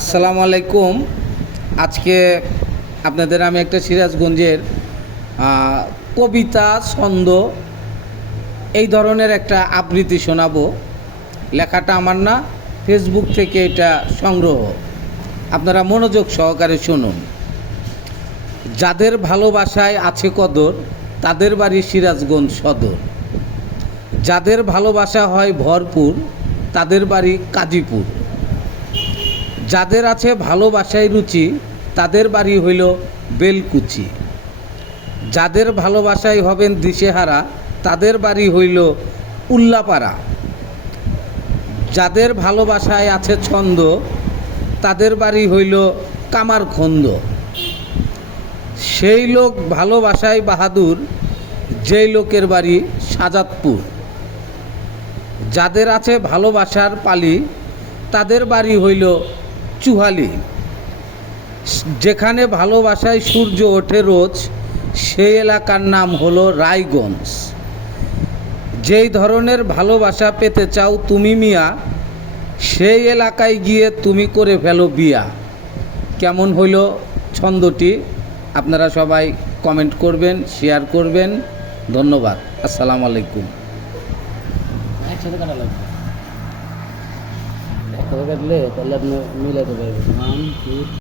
আসসালামু আলাইকুম। আজকে আপনাদের আমি একটা সিরাজগঞ্জের কবিতা ছন্দ এই ধরনের একটা আবৃত্তি শোনাবো। লেখাটা আমার না, ফেসবুক থেকে এটা সংগ্রহ। আপনারা মনোযোগ সহকারে শুনুন। যাদের ভালোবাসায় আছে কদর, তাদের বাড়ি সিরাজগঞ্জ সদর। যাদের ভালোবাসা হয় ভরপুর, তাদের বাড়ি কাজীপুর। যাদের আছে ভালোবাসায় রুচি, তাদের বাড়ি হইল বেলকুচি। যাদের ভালোবাসায় হবেন দিশেহারা, তাদের বাড়ি হইল উল্লাপাড়া। যাদের ভালোবাসায় আছে ছন্দ, তাদের বাড়ি হইল কামারখন্দ। সেই লোক ভালোবাসায় বাহাদুর, যেই লোকের বাড়ি শাজাদপুর। যাদের আছে ভালোবাসার পালি, তাদের বাড়ি হইল চুহালি। যেখানে ভালোবাসায় সূর্য ওঠে রোজ, সেই এলাকার নাম হলো রায়গঞ্জ। যেই ধরনের ভালোবাসা পেতে চাও তুমি মিয়া, সেই এলাকায় গিয়ে তুমি করে ফেলো বিয়া। কেমন হইল ছন্দটি? আপনারা সবাই কমেন্ট করবেন, শেয়ার করবেন। ধন্যবাদ। আসসালামু আলাইকুম। একসাথে কাটা লাগবে, একসাথে কাটলে তাহলে আপনি মিলাইতে পারবেন। 1 2